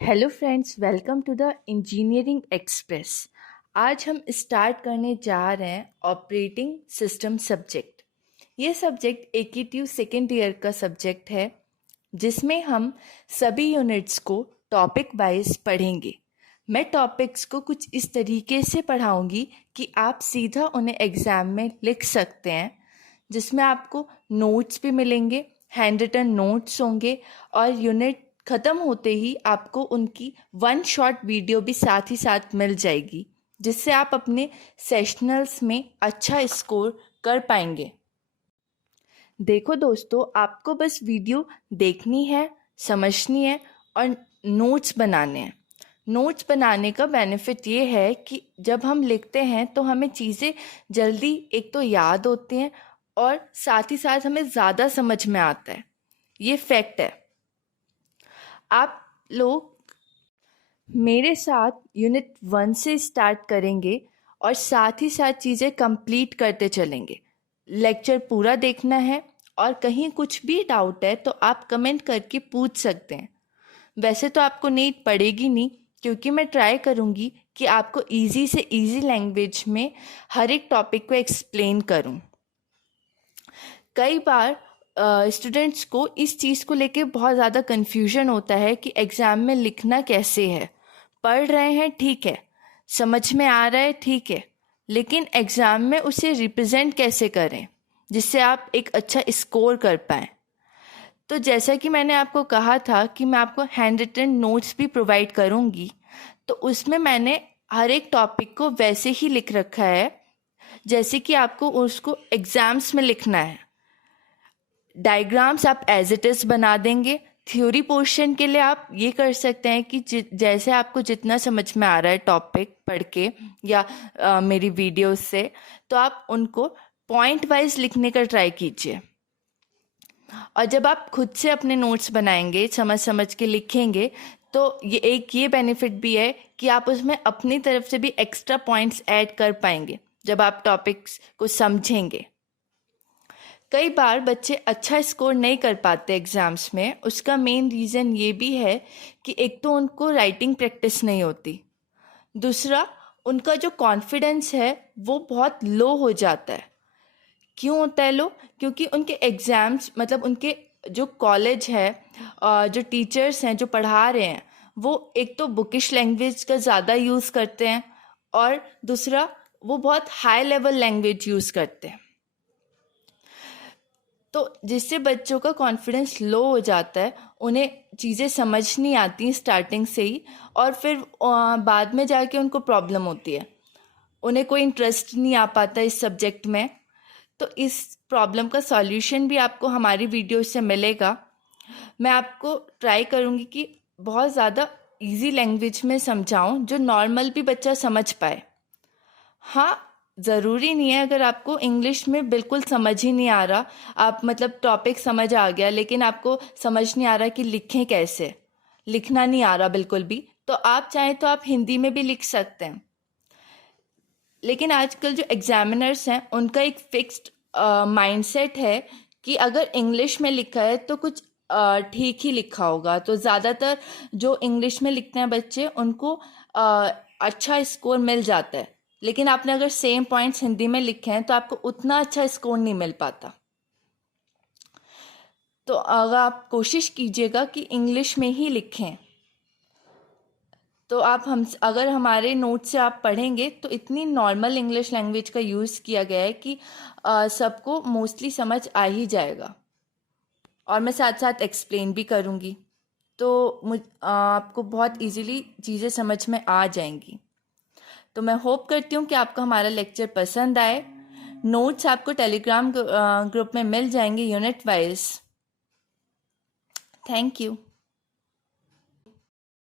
Hello friends, welcome to the engineering express. आज हम start करने जा रहे हैं ऑपरेटिंग सिस्टम सब्जेक्ट। ये सब्जेक्ट AKTU सेकेंड ईयर का सब्जेक्ट है, जिसमें हम सभी यूनिट्स को टॉपिक वाइज पढ़ेंगे। मैं टॉपिक्स को कुछ इस तरीके से पढ़ाऊंगी कि आप सीधा उन्हें एग्ज़ाम में लिख सकते हैं, जिसमें आपको नोट्स भी मिलेंगे, हैंड रिटन नोट्स होंगे और यूनिट ख़त्म होते ही आपको उनकी वन शॉट वीडियो भी साथ ही साथ मिल जाएगी, जिससे आप अपने सेशनल्स में अच्छा स्कोर कर पाएंगे। देखो दोस्तों, आपको बस वीडियो देखनी है, समझनी है और नोट्स बनाने हैं। नोट्स बनाने का बेनिफिट ये है कि जब हम लिखते हैं तो हमें चीज़ें जल्दी एक तो याद होती हैं और साथ ही साथ हमें ज़्यादा समझ में आता है। ये फैक्ट है। आप लोग मेरे साथ यूनिट 1 से स्टार्ट करेंगे और साथ ही साथ चीज़ें कंप्लीट करते चलेंगे। लेक्चर पूरा देखना है और कहीं कुछ भी डाउट है तो आप कमेंट करके पूछ सकते हैं। वैसे तो आपको नीड पड़ेगी नहीं, क्योंकि मैं ट्राई करूँगी कि आपको इजी से इजी लैंग्वेज में हर एक टॉपिक को एक्सप्लेन करूँ। कई बार स्टूडेंट्स को इस चीज़ को लेके बहुत ज़्यादा कन्फ्यूजन होता है कि एग्ज़ाम में लिखना कैसे है। पढ़ रहे हैं ठीक है, समझ में आ रहा है ठीक है, लेकिन एग्ज़ाम में उसे रिप्रेजेंट कैसे करें जिससे आप एक अच्छा स्कोर कर पाएँ। तो जैसा कि मैंने आपको कहा था कि मैं आपको हैंड रिटन नोट्स भी प्रोवाइड करूँगी, तो उसमें मैंने हर एक टॉपिक को वैसे ही लिख रखा है जैसे कि आपको उसको एग्ज़ाम्स में लिखना है। डायग्राम्स आप एज इट इज़ बना देंगे। थ्योरी पोर्शन के लिए आप ये कर सकते हैं कि जैसे आपको जितना समझ में आ रहा है टॉपिक पढ़ के या मेरी वीडियो से, तो आप उनको पॉइंट वाइज लिखने का ट्राई कीजिए। और जब आप खुद से अपने नोट्स बनाएंगे, समझ समझ के लिखेंगे, तो ये बेनिफिट भी है कि आप उसमें अपनी तरफ से भी एक्स्ट्रा पॉइंट्स ऐड कर पाएंगे जब आप टॉपिक्स को समझेंगे। कई बार बच्चे अच्छा स्कोर नहीं कर पाते एग्ज़ाम्स में। उसका मेन रीज़न ये भी है कि एक तो उनको राइटिंग प्रैक्टिस नहीं होती, दूसरा उनका जो कॉन्फिडेंस है वो बहुत लो हो जाता है। क्यों होता है लो? क्योंकि उनके एग्ज़ाम्स मतलब उनके जो कॉलेज है, जो टीचर्स हैं जो पढ़ा रहे हैं, वो एक तो बुकिश लैंग्वेज का ज़्यादा यूज़ करते हैं और दूसरा वो बहुत हाई लेवल लैंग्वेज यूज़ करते हैं, तो जिससे बच्चों का कॉन्फिडेंस लो हो जाता है। उन्हें चीज़ें समझ नहीं आती स्टार्टिंग से ही, और फिर बाद में जाके उनको प्रॉब्लम होती है। उन्हें कोई इंटरेस्ट नहीं आ पाता इस सब्जेक्ट में। तो इस प्रॉब्लम का सॉल्यूशन भी आपको हमारी वीडियो से मिलेगा। मैं आपको ट्राई करूँगी कि बहुत ज़्यादा इजी लैंग्वेज में समझाऊँ जो नॉर्मल भी बच्चा समझ पाए। हाँ, ज़रूरी नहीं है अगर आपको इंग्लिश में बिल्कुल समझ ही नहीं आ रहा, आप मतलब टॉपिक समझ आ गया लेकिन आपको समझ नहीं आ रहा कि लिखें कैसे, लिखना नहीं आ रहा बिल्कुल भी, तो आप चाहें तो आप हिंदी में भी लिख सकते हैं। लेकिन आजकल जो एग्जामिनर्स हैं उनका एक फिक्स्ड माइंडसेट है कि अगर इंग्लिश में लिखा है तो कुछ ठीक ही लिखा होगा। तो ज़्यादातर जो इंग्लिश में लिखते हैं बच्चे, उनको अच्छा स्कोर मिल जाता है, लेकिन आपने अगर सेम पॉइंट्स हिंदी में लिखे हैं तो आपको उतना अच्छा स्कोर नहीं मिल पाता। तो अगर आप कोशिश कीजिएगा कि इंग्लिश में ही लिखें, तो आप अगर हमारे नोट से आप पढ़ेंगे तो इतनी नॉर्मल इंग्लिश लैंग्वेज का यूज़ किया गया है कि सबको मोस्टली समझ आ ही जाएगा, और मैं साथ साथ एक्सप्लेन भी करूँगी, तो आपको बहुत इजीली चीज़ें समझ में आ जाएंगी। तो मैं होप करती हूँ कि आपको हमारा लेक्चर पसंद आए। नोट्स आपको टेलीग्राम ग्रुप में मिल जाएंगे यूनिट वाइज। Thank you.